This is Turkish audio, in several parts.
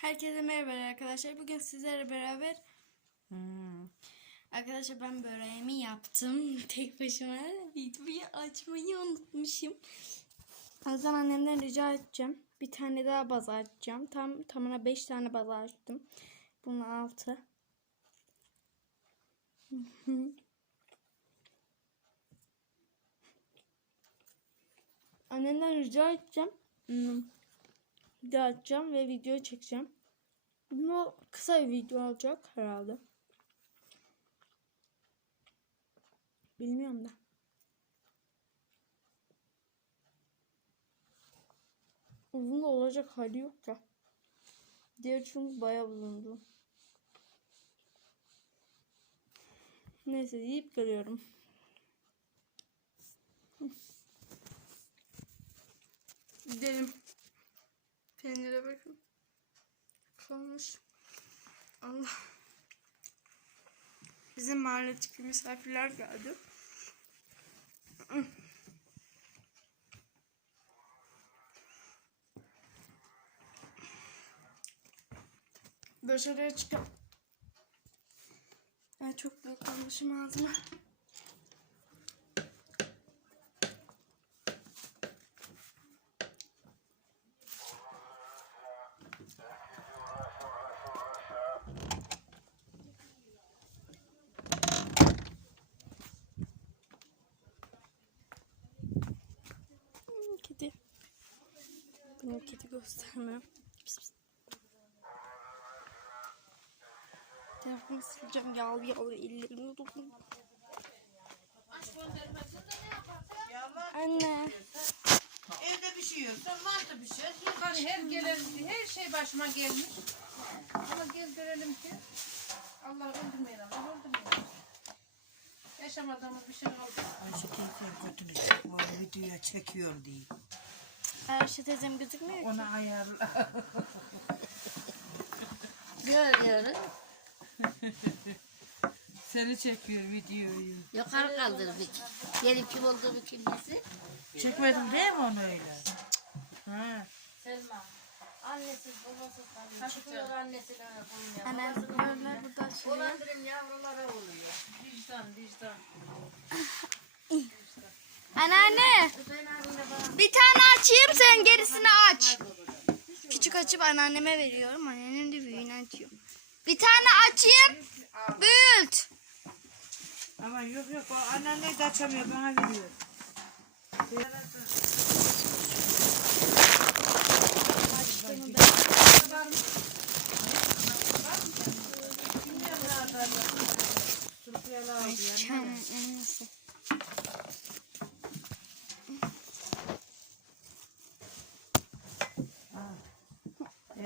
Herkese merhaba arkadaşlar. Bugün sizlerle beraber Hmm. Arkadaşlar ben böreğimi yaptım. Tek başıma videoyu açmayı unutmuşum. O yüzden annemden rica edeceğim. Bir tane daha baza açacağım. Tam tamına 5 tane baza açtım. Bunun altı. Annemden rica edeceğim. Hmm. Video açacağım ve video çekeceğim. Bu kısa bir video olacak herhalde. Bilmiyorum da. Uzun da olacak hali yok ya. Diğer çünkü bayağı uzundu. Neyse yiyip geliyorum. Gidelim. Peynire bakın. Kalmış. Allah. Bizim mahalledeki misafirler geldi. Dışarıya çıkıp ben çok büyük kalmışım ağzıma. Hmm, Kedi. Bunu kedi göstermem. Pis pis. Telefonu sileceğim yağlı yağlı ellerimi dokun. Anne. Evde pişiyorsan mantı pişir. Hani her gelen her şey başıma gelmiş. Ama gel görelim ki Allah öldürmeyin Allah öldürmeyin. Yaşamadığımız bir şey oldu. Ayşe teyze götünü çekme videoya çekiyor diye. Ayşe teyzem gözükmüyor ki. Ona ayarla. Görüyoruz. Seni çekiyor videoyu. Yukarı kaldırdık. Gelip kim oldu bir kimisi? Çekmedin değil mi onu öyle? Ha. Selma. Annesiz babasız kalıyor. Çıkıyor annesine koymuyor. Annem böyle burada açılıyor. Olandırım yavrulara oluyor. Vicdan vicdan. Anneanne. Bana Bir tane açayım sen gerisini aç. Küçük açıp anneanneme veriyorum. Anneannem de büyüğünü açıyor. Bir tane açayım. Büyült. Ama yok yok o anneanne de açamıyor bana veriyor.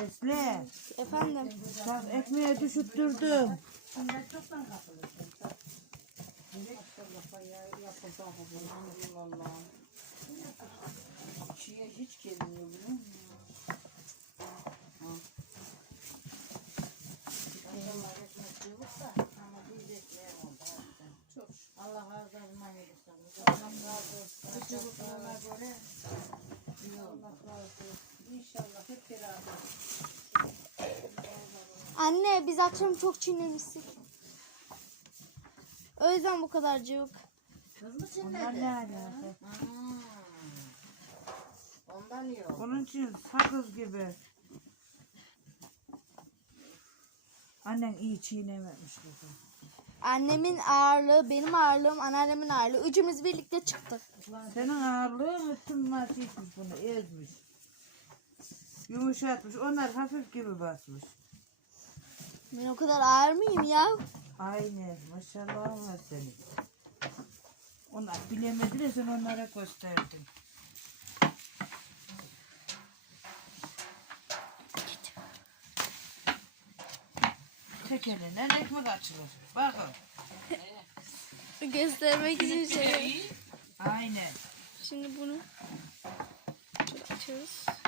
Esle. Efendim. Bak ekmeğe düşüttürdüm. Allah razı olsun. Allah razı olsun. Çocuklarına göre Allah razı olsun. İnşallah hep beraber. Anne biz akşam çok çiğnemiştik. O yüzden bu kadar cıvık. Kız mı Onlar ne alaka? Hmm. Ondan yok. Onun için sakız gibi. Annen iyi çiğnememiş kızım. Annemin ağırlığı, benim ağırlığım, anneannemin ağırlığı. Üçümüz birlikte çıktık. Senin ağırlığın tüm etmiş bunu, ezmiş. Yumuşatmış. Onlar hafif gibi basmış. Ben o kadar ağır mıyım ya? Aynen. Maşallah var senin. Onlar bilemedi de sen onlara gösterdin. Tek elinden ekmek açılır. Bakın. Göstermek için şey. Aynen. Şimdi bunu şöyle.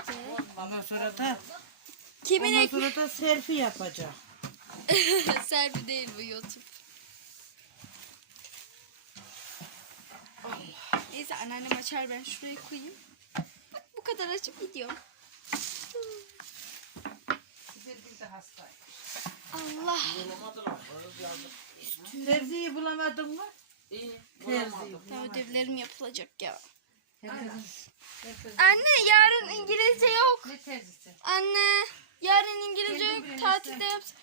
Ve... Ondan sonra da Kimin ondan sonra da selfie yapacak. Selfie değil bu YouTube. Neyse anneannem açar ben şuraya koyayım. Bak bu kadar açıp gidiyorum. Güzel de hastaymış. Allah. Terziyi bulamadın mı? Terziyi. Ya ödevlerim yapılacak ya. Herkesin Anne yarın İngilizce yok. Ne terzisi? Anne yarın İngilizce Kendin yok. Tatilde yapsın.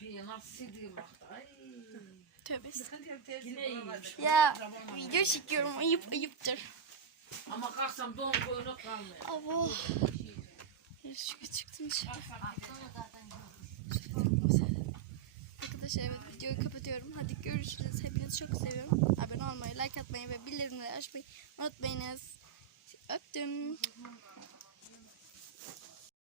Bir nasıl sildiğim baktı. Ay. Tövbe. Yine. Ya video çekiyorum ayıp ayıptır. Ama kalksam doğum boyuna kalmıyor. Abo. Şükür çıktım dışarı. Arkadaşlar evet videoyu kapatıyorum. Hadi görüşürüz. Hepinizi çok seviyorum. Abone olmayı, like atmayı ve bildirimleri açmayı unutmayınız. Öptüm.